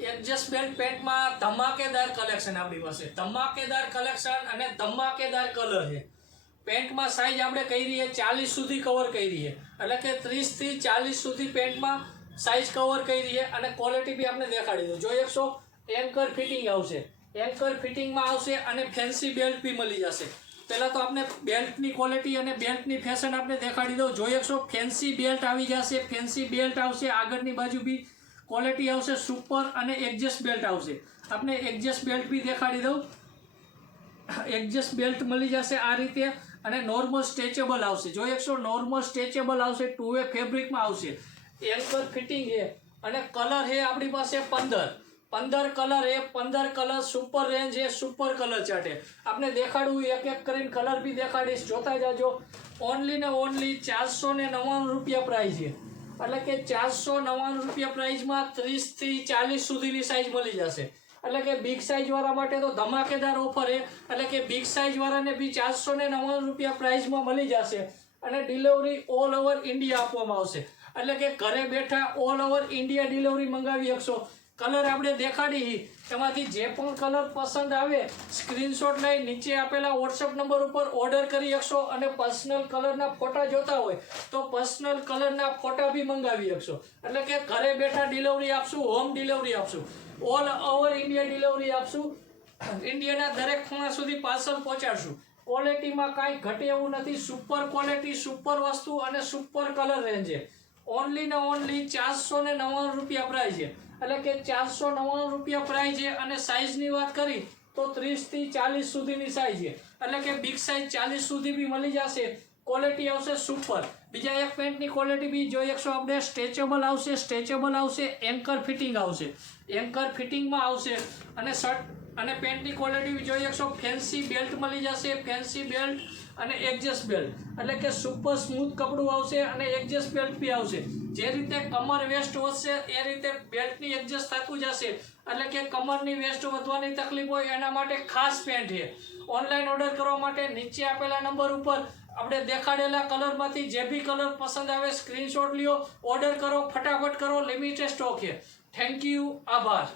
Adjust belt પેન્ટમાં ધમાકેદાર collection આપણી પાસે, ધમાકેદાર કલેક્શન અને ધમાકેદાર કલર છે. પેન્ટમાં સાઇઝ આપણે કહી રહીએ 40 સુધી કવર કરી રહીએ, એટલે કે 30 થી 40 સુધી પેન્ટમાં સાઇઝ કવર કરી રહીએ. અને ક્વોલિટી બી આપણે દેખાડી દઉં. જોઈ શકશો એન્કર ફિટિંગ આવશે, એન્કર ફિટિંગમાં આવશે અને ફેન્સી બેલ્ટ બી મળી જશે. પહેલાં તો આપણે બેલ્ટની ક્વોલિટી અને બેલ્ટની ફેશન આપણે દેખાડી દઉં. જોઈ શકશો ફેન્સી બેલ્ટ આવી જશે, ફેન્સી બેલ્ટ આવશે. આગળની બાજુ બી ક્વોલિટી આવશે સુપર અને એડજસ્ટ બેલ્ટ આવશે. આપણે એડજસ્ટ બેલ્ટ બી દેખાડી દઉં. એડજસ્ટ બેલ્ટ મળી જશે આ રીતે અને નોર્મલ સ્ટ્રેચેબલ આવશે. જોઈ શકશો નોર્મલ સ્ટ્રેચેબલ આવશે, 2way ફેબ્રિકમાં આવશે. એન્કર ફિટિંગ છે અને કલર છે આપણી પાસે 15 કલર છે. 15 કલર સુપર રેન્જ છે, સુપર કલર ચાર્ટ છે. આપણે દેખાડવું એક એક કરીને કલર બી દેખાડીશ, જોતા જાજો. ઓનલી ને ઓનલી 499 રૂપિયા પ્રાઇસ છે, એટલે કે 499 રૂપિયા પ્રાઇસમાં 30 થી 40 સુધીની સાઇઝ મળી જશે. એટલે કે બિગ સાઇઝ વાળા માટે તો ધમાકેદાર ઓફર છે. એટલે કે બિગ સાઇઝ વાળાને બી 499 રૂપિયા પ્રાઇસમાં મળી જશે અને ડિલિવરી ઓલ ઓવર ઇન્ડિયા આપવામાં આવશે. એટલે કે ઘરે બેઠા ઓલ ઓવર ઇન્ડિયા ડિલિવરી મંગાવી શકશો. કલર આપણે દેખાડી, એમાંથી જે પણ કલર પસંદ આવે સ્ક્રીનશોટ લઈ નીચે આપેલા વોટ્સઅપ નંબર ઉપર ઓર્ડર કરી શકશો. અને પર્સનલ કલરના ફોટા જોતા હોય તો પર્સનલ કલરના ફોટા બી મંગાવી શકશો. એટલે કે ઘરે બેઠા ડિલિવરી આપશું, હોમ ડિલિવરી આપશું, ઓલ ઓવર ઇન્ડિયા ડિલિવરી આપશું. ઇન્ડિયાના દરેક ખૂણા સુધી પાર્સલ પહોંચાડશું. ક્વોલિટીમાં કાંઈ ઘટે એવું નથી. સુપર ક્વોલિટી, સુપર વસ્તુ અને સુપર કલર રેન્જ છે. ઓનલી ને ઓનલી 499 રૂપિયા પ્રાઇસ છે, એટલે કે 499 રૂપિયા પ્રાઇસ છે. અને સાઇઝની વાત કરી તો 30 થી 40 સુધીની સાઇઝ છે, એટલે કે બિગ સાઇઝ 40 સુધી બી મળી જશે. ક્વોલિટી આવશે સુપર. બીજા એક પેન્ટની ક્વોલિટી બી જોઈ શકશો આપણે. સ્ટ્રેચેબલ આવશે, સ્ટ્રેચેબલ આવશે, એન્કર ફિટિંગ આવશે, એન્કર ફિટિંગમાં આવશે. અને શર્ટ અને પેન્ટની ક્વોલિટી બી જોઈ શકશો. ફેન્સી બેલ્ટ મળી જશે, ફેન્સી બેલ્ટ અને એડજસ્ટ બેલ્ટ, એટલે કે સુપર સ્મૂથ કપડું આવશે અને એડજસ્ટ બેલ્ટ બી આવશે. જે રીતે કમર વેસ્ટ વધશે એ રીતે બેલ્ટની એડજસ્ટ થતું જશે. એટલે કે કમરની વેસ્ટ વધવાની તકલીફ હોય એના માટે ખાસ પેન્ટ છે. ઓનલાઈન ઓર્ડર કરવા માટે નીચે આપેલા નંબર ઉપર આપણે દેખાડેલા કલરમાંથી જે બી કલર પસંદ આવે સ્ક્રીનશોટ લ્યો, ઓર્ડર કરો, ફટાફટ કરો. લિમિટેડ સ્ટોક છે. થેન્ક યુ, આભાર.